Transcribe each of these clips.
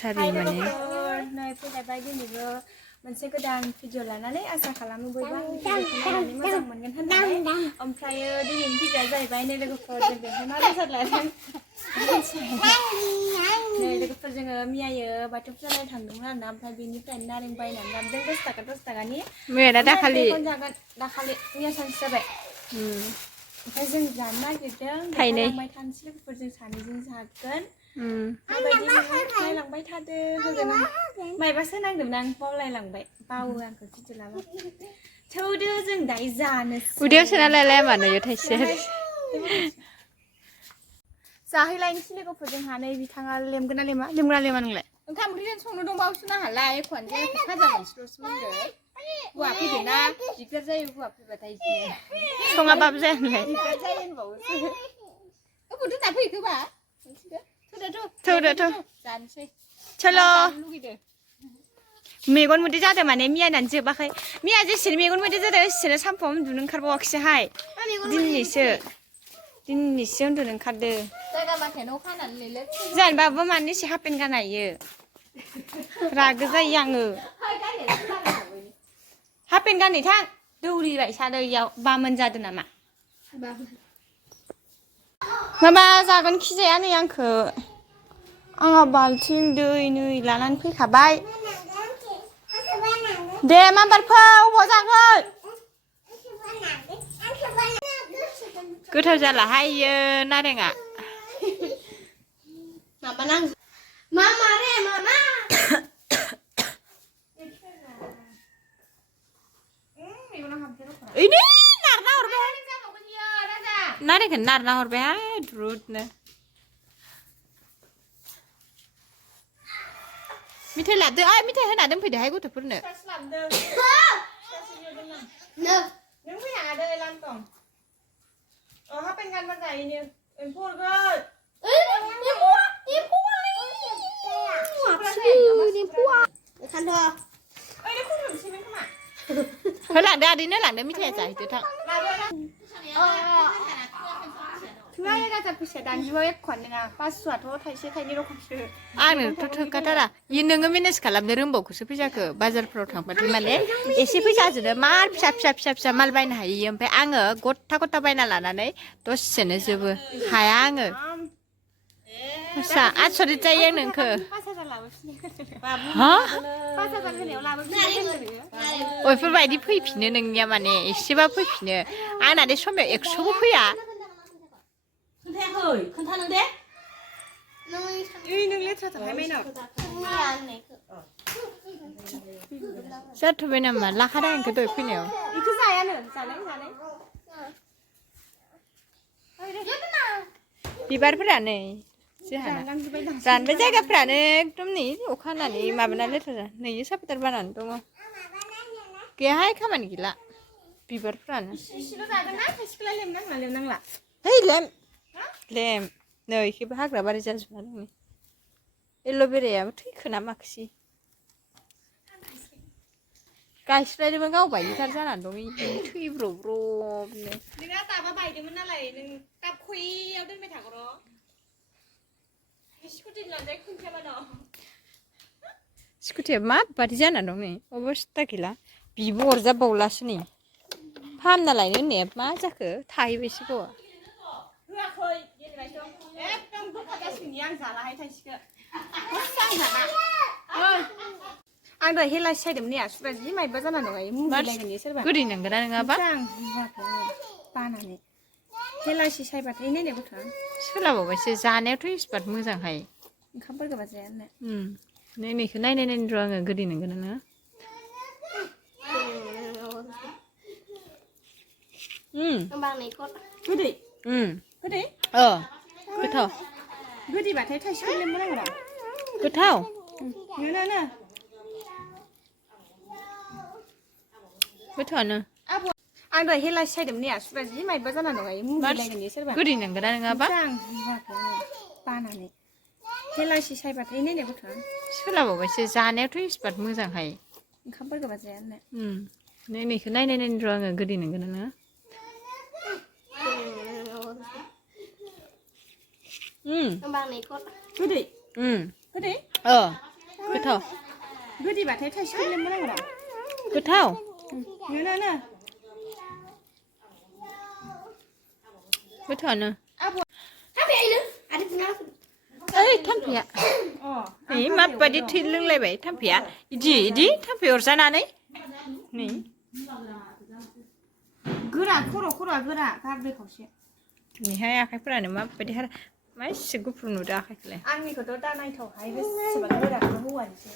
सारि माने नै फैलायबाय दिनैबो मोनसे गोदान भिडिअ लानानै आसा खालामो बयबो नायनानै मोजां मोनगोन होननानै ओमफ्राय दिनैनि भिडिअआ जाहैबाय नै लोगोफोर जों बेवहाय मा बेसाद लादों नै लोगोफोर जोङो मियायो बाथौ फुजा नायनो थांदोंमोन आरोना ओमफ्राय बेनिफ्राय नारें बायनानै लाबोदों 10 थाखानि मैया दाखालि जागोन दाखालि मैया सानसे जाबाय ओमफ्राय जों जानो नागिरदों लांबाय थानोसै लोगोफोर जों सानैजों जागोन माबायदि नायलांबाय थादो होगोन आं माइबासो नांदोंमोन आं बावलायलांबाय बावो आंखौ भिडिअ लाबा थौदो जों दायो जानोसै उदैयाव सोना लायलाया मानो थाइसे जाहैलायनोसै लोगोफोर जोंहा नै बिथाङा लेमगोना लेमा नोंलाय ओंखाम ओंख्रि संनो दंबावोसो नाहालाय एख'आनो जायाखै खाजा मोनसेल'सो मोनदो हौवा फैदों ना दिगदार जायो हौवा फैबाथाय सङाबाबो जाया होनलाय दिगदार जायो होनबावोसो अबाव दोनना फैखोबा थौदो जानोसै चलो लुगैदो मेगन मोदै जादों माने मियानानो जोबाखै मिया जेसेनो मेगन मोदै जादों एसेनो सानफाव उन्दुनो ओंखारबावाखैसोहाय दिनैसो उन्दुनो ओंखारदो जायगा माखाया न' खानानै लिरले जानोबाबो मानो एसे हाफेन गानायो रागो जायो आङो हाफेन गानै थां दौरिबाय सादैयाव बामोन जादों नामा माबा जागोन खिजाया नै आंखो आंहा बाल्थिं दै नै लानानै फैखाबाय दे माबार फै अबाव जागोन गोथाव जालाहाय इयो नारेंआ माबा नांगौ मामा रे मामा ini narna hurbaय नारेंखौ नारना हरबायहाय द्रुदनो मिथाइ लाबोदो ओइ मिथाइ होना दोनफैदोहाय गथ'फोरनो नों फैनाङा दै लांथं हापेन गानबा जायोनो एम्फौ हरगोन होलांदो आदैनो लांदो मिथाइया जाहैदो थां थोआय राजा फैसाया दानजुआव एख'आनो नङा 500आथ' थाइसे थाइनै रखमसो आंनोथ' थोखाथारा इयो नोङो मेनेज खालामनो रोंबावखौसो फैसाखौ बाजारफोराव थांबाथाय माने एसे फैसाजोंनो मार फिसा माल बायनो हायो ओमफ्राय आङो गथा बायना लानानै दसेनो जोबो हाया आङो आसरित जायो आं नोंखो हा बेफोरबायदि फैफिनो नोंनिया माने एसेबा फैफिनो आंना दे समाव 100बो फैया खोन्थानो दे नों लेथ्रा थांबाय माइनाव जाथ'बाय नामा लाखादा आंखौ दहाय फैनायाव बेखौ जायानो जानाय बिबारफोरानो जोंहाना जानोबो जायगाफ्रानो एकदम नै अखा हानानै माबाना लेथ्रा नै साफाथार बानानै दङ गैयाहाय खामानि गैला बिबारफ्रानो इसेल' जादोंना थाइसेखौलाय लेमनांला है लेम नै इखैबो हाग्रा बारि जाजोबना दङ एल'भेरायाबो थैखो ना माखोसै गायस्लायनोबो गाव बायदिथार जानानै दं थैब्रब्रबनो नोंहा दाबा बायदोंमोन नालाय नों दा खययाव दोनबाय थाग' र' स्कुटि लांजाय खुन्थियाबा दं स्कुटिया माबादि जानानै दं नै अबस्था गैला बिबो अरजाबावलासो नै फाहामना लायनो होननाया मा जाखो थाहैबायसो बावा होआखै गेलेबाय दं एकदम बोखागासिनो आं जालाहाय थाइसेखौ आं दहाय हेलासि सायदोंमोन नै आसुरा जि माइबा जाना दं मुगैलायगोन सोरबा गोदै नंगोना नङाबा बानानै हेलासि सायबाथाय नायनाय गथ'आ सोलाबावबायसो जानायावथ' इस्पात मोजांहाय ओंखामफोरखौबा जाया होननो नैखौ नायनो र' आङो गोदै नंगोना नङा गोदै गोदै गोथाव गोदैबाथाय थाइसेखौ लेमनांगौ गोथाव गोथावानो आं दहाय हेलासि सायदोंमोन नै आसुरा जि माइबा जाना दं मुगैलायगोन सोरबा गोदै नंगोना नङाबा बानानै हेलासि सायबाथाय नायनाय गथ'आ सोलाबावबायसो जानायावथ' इस्पात मोजांहाय ओंखामफोरखौबा जाया होननो नैखौ नायनो र' आङो गोदै नंगोना नङा गोदै गोदै गोथाव गोदैबाथाय थाइसे थाइनै मोनांगौ दा गोथाव नो गोथावानो आब' थाम्फैयानो आरो बुङा ओइ थाम्फैया नै माबायदि थै लोंलायबाय थाम्फैया इदि थाम्फै अरजानानै नै गोरा खर'आ गोरा गारदो खावसे नैहाय आखाइफोरानो माबायदि मा एसे गुफुर नुदो आखाइखौलाय आंनिखौथ' दा नायथावहाय बेसेबा गोराखौ हौवानिसो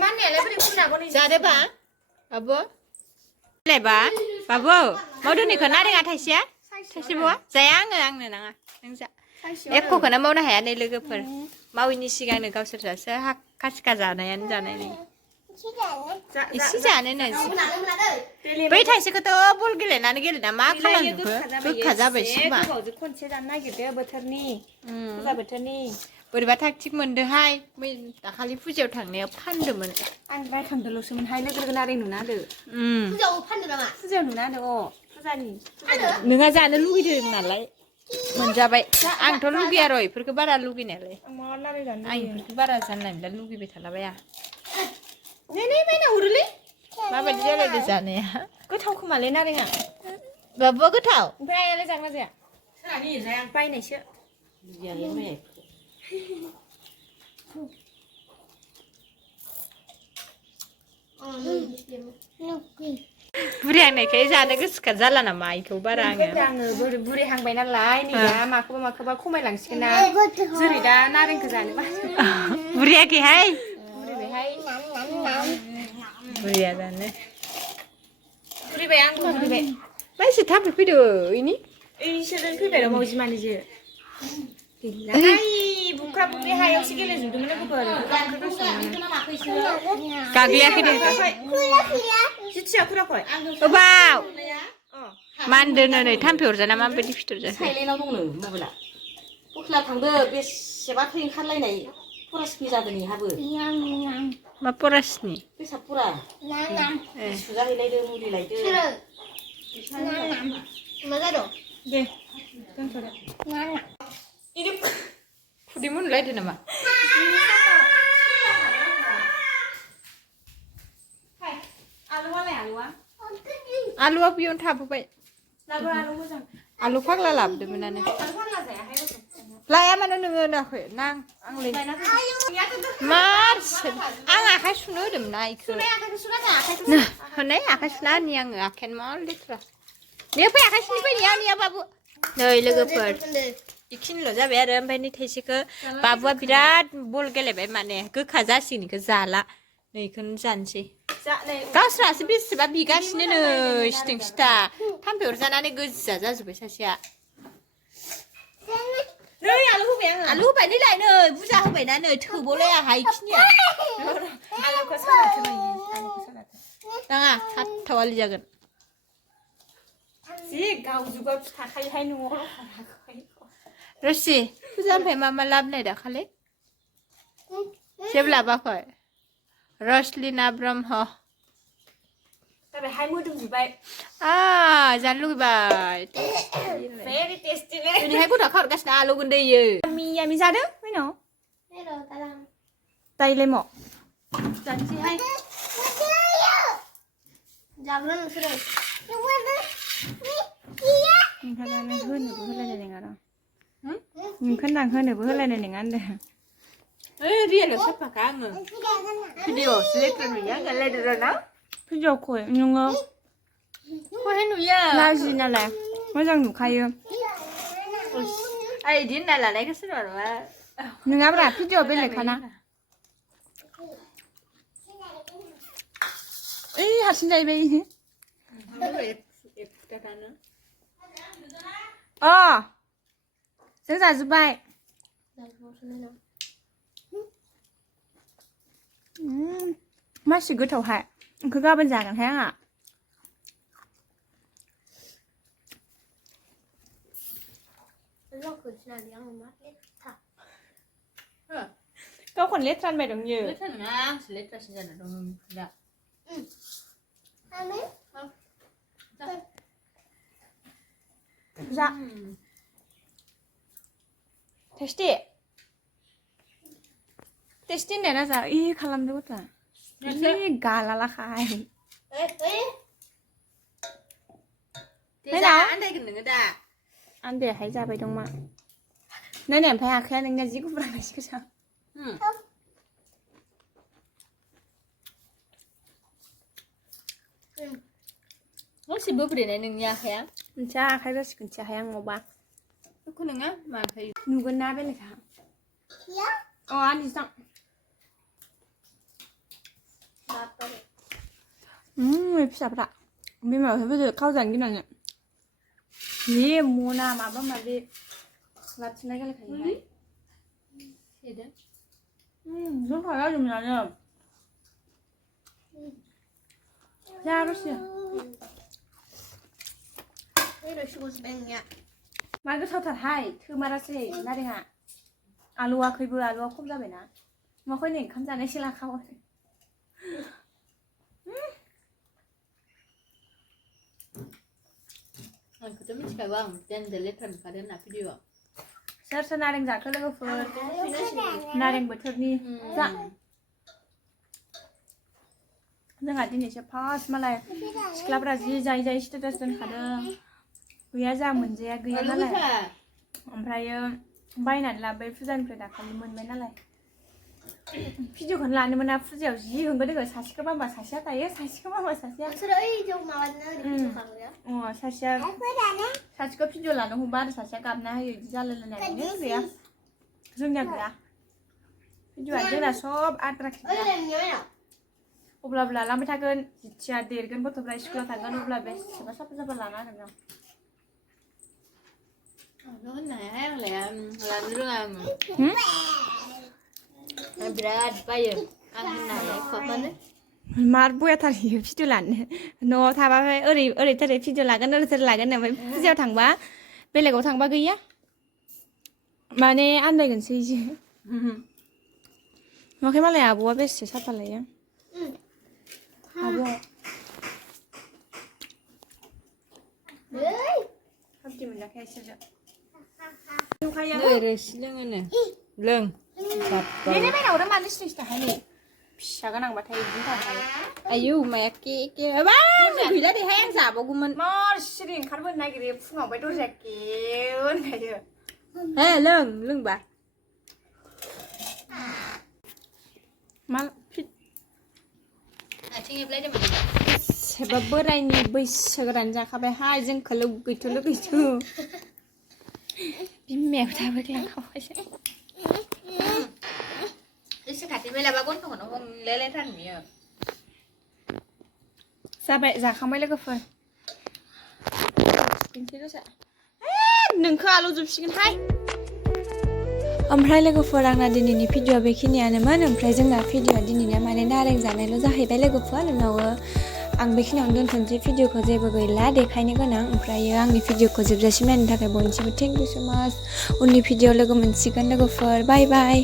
माननायालाय बोरै फुनांगौ जादोबा बाबु लायबा बाबु मावदोनिखौ नारेङा थाइसेया थाइसे बावा जाया आंनो नाङा नों जा एख'खौनो मावनो हाया नै लोगोफोर माविनि सिगांनो गावसोर सासे खासिखा जानायानो जानाय नों एसे जानोनो बै थाइसेखौथ' बल गेलेना मा खालामखो गोखा जाबाय सिमा खनसे जानो नागिरदो बोथोरनि फुजा बोथोरनि बोरैबा थाग थिग मोनदोहाय दाखालि फुजायाव थांनायाव फानदोंमोन आं रायखांदोल'सोमोनहाय लोगो लोगो नारें नुना होदो फुजायाव फानदो नामा फुजायाव नुना होदो फुजानि नोंहा जानो लुगैदों नालाय मोनजाबाय आंथ' लुगैया र' इफोरखौ बारा लुगैनायालाय आं इफोरखौ बारा जानला मोनला लुगैबाय थालाबाया नै बायना हरोलै माबायदि जालायदो जानाया गोथाव खोमालै नारेङा बाबुआ गोथाव ओमफ्राय आयालाय जागोन ना जाया सोरहानि जाया बायनायसो बुरि हांनायखाय जानो गोसोखा जाला नामा इखौ बारा आङो बुरि हांबाय नालाय नै दा माखौबा खमायलांसिगोन ना जेरै दा नारेंखौ जानोबा बुरियाखैहाय बुरिबायहाय बुरिया जानो बुरिबाय आंबो बुरिबाय मानसि थाम्फै फैदो इनि इसोरजों फैबाय र' मावजि मानैजो गैलाहाय बुख्रा बुख्रि हायावसो गेलेजोबदोंमोन लोगोफोर गाग्लियाखै दे जिथिया खुराखै बाव मानदोनो नै थाम्फै अरजाना माबायदि फिथर जाखो साइलेन्टआव दंनो मबाइला बख्ला थांदो बेसेबा थै ओंखारलायनाय फरासनि जादों इहाबो मा फरासनि बेसाबफोरा सुजाहैलायदो मुलि लायदो मा जादों दे दोनथ'दो खुदै मोनलायदो नामा आलुआ बेयावनो थाबोबाय आलु फाग्ला लाबोदोंमोनानो लाया मानो नोङो नाखै आंलाय मारसो आं आखाइ सुनो होदोंमोन ना इखौ हनै आखाइ सुना होनि आङो आखायानो मा लेथ्रा दे फै आखाइ सुनि फैनि आंनिया बाबु नै लोगोफोर इखिनिल' जाबाय आरो ओमफ्राय नै थाइसेखौ बाबुआ बिराद बल गेलेबाय माने गोखा जासिगोन इखौ जाला नै इखौनो जानोसै गावस्रासो बेसेबा बिगासिनो नै सिथिं सिथा थाम्फै अरजानानै गोजा जाजोब्बाय सासेया नै आलु होबाय आङो आलु होबाय नैलाय नै बुरजा होबायना नै थोबावलायाहा इखिनिया आलुखौ सालाथो नाङा हाथावालि जागोन जि गावजुगाव थाखायोहाय न'आव रसि फुजानिफ्राय मा लाबोनाय दाखालि जेबो लाबोआखै रसलिना ब्रह्म जाबायहाय मोदोमजोब्बाय जानो लुगैबाय भेरि टेस्टि दिनैहाय गथ'आ खाहरगासिनो आलु गुन्दैयो यामि जादों बैनाव दाइलाय म जानोसैहाय जाग्रा नोंसोरो नोंखानो होनोबो होलायनाय नङा र' नोंखानो आं होनोबो होलायनाय नङा होनदों रियेलाव साफाखा आङो भिडिअ'आवसो लेथ्रा नुयो आङो लेथ्रा भिडिअ खय नोङो खयहाय नुयो लाजि नालाय मोजां नुखायो इदि होनना लानायखौ सोरबा नङा नङाब्रा भिडिअ बेलेगखाना ओइ हारसिं जाहैबाय जों जाजोब्बाय मासि गोथावहाय ओंखौ गाबोन जागोनहाय आंहा गावखौनो लेथ्रा होनबाय दं इयो लेथ्रा नङा आंसो लेथ्रासिन जाना दं दा जा टेस्टि टेस्टि होननाया ना जा खालामदो गथ'आ गालालाखाय आन्दायगोन नोङो दा आन्दायाहाय जाबाय दं मा नायनाय ओमफ्राय आखाया नोंना जि गुफुर आंना जि गोजा गासिबो बोरैनाय नोंनि आखाया मोनसे आखाइ जासिगोनसो हाया आंनावबा बेखौ नोङा माखायो नुगोन ना बेलेगहा आनिजां फिसाफ्रा बिमाफोरबो खावजानो गिनानै बे मना माबा माबि लाथिनाय गेलेखायोहाय जंखाया जोंनानो जा दसे मा गोथावथारहाय थोमारासै नारेंआ आलुआखैबो आलुआ खम जाबायना माखौ नै ओंखाम जानायसो लाखाबाय आंखौथ' मिथिखागौ आं देनजार लेथ्रा नुखादों होनना भिडिअ'आव सोर सोर नारें जाखो लोगोफोर नारें बोथोरनि जा जोंहा दिनैसो फार्स्ट मालाय सिख्लाफ्रा जि जायै जायै स्टेटास दोनखादों गैया जा मोनजाया गैया नालाय ओमफ्रायो बायनानै लाबाय फुजानिफ्राय दाखालि मोनबाय नालाय भिडिअखौनो लानो मोना फुजायाव जि होंगो दोङो सासेखौ बांबा सासेया थायो सासेखौ बांबा सासेया सासेखौ भिडिअ लानो हमबा आरो सासेया गाबना होयो बिदि जालायलायनायनो गैया जोंनिया गैया भिडिअआ जोंना सब आद्रा खिद्रा अब्लाबो लालांबाय थागोन जिथिया देरगोन गथ'फ्रा स्कुलाव थांगोन अब्ला बेसेबा साफा साफा लाना होगोन आंथ' होननो हाया आं लानो रोङा आं बिराद बायो आं होननो हाया खमानो मार बयाथार इयो भिडिअ लानो न'आव थाबा ओरै थोरै भिडिअ लागोन ओरै थोरै लागोन ओमफ्राय फुजायाव थांबा बेलेगाव थांबा गैया माने आन्दायगोनसै इसे नुवाखै मालाय आब'आ बेसे साफा लायो आब' साबदि मोनजाखाया इसोरजों रोसि लोङोनो लों बेनि बायनावनो मानो सिरिस थाखाय फिसा गोनांबाथाय बिदिनो थाखायो आयौ माया के गैला देहाय आं जाबावगौमोन मार सिरि ओंखारबोनो नागिरो फुङावहाय दरजाया के होनखायो हे लोंबा मा सोरबा बोरायनि बैसोगोरानि जाखाबायहाय जोंखौ लुगैथु बिमायाव थाबो लांखाबायसो एसे खाथि मेलाबा गन्थंखौनो हमलायलायथार नुयो जाबाय जाखांबाय लोगोफोर नोंखौ आलु जोबसिगोनहाय ओमफ्राय लोगोफोर आंना दिनैनि भिडिअआ बेखिनियानोमोन ओमफ्राय जोंना भिडिअआ दिनैना माने नारें जानायल' जाहैबाय लोगोफोर उनाव आं बेखिनियावनो दोनथ'नोसै भिडिअखौ जेबो गैला देखायनो गोनां ओमफ्रायो आंनि भिडिअखौ जोबजासिम नायनो थाखाय बयनिसिमबो थेंक इउ सो माच उननि भिडिअ लोगो मोनसिगोन लोगोफोर बाय बाय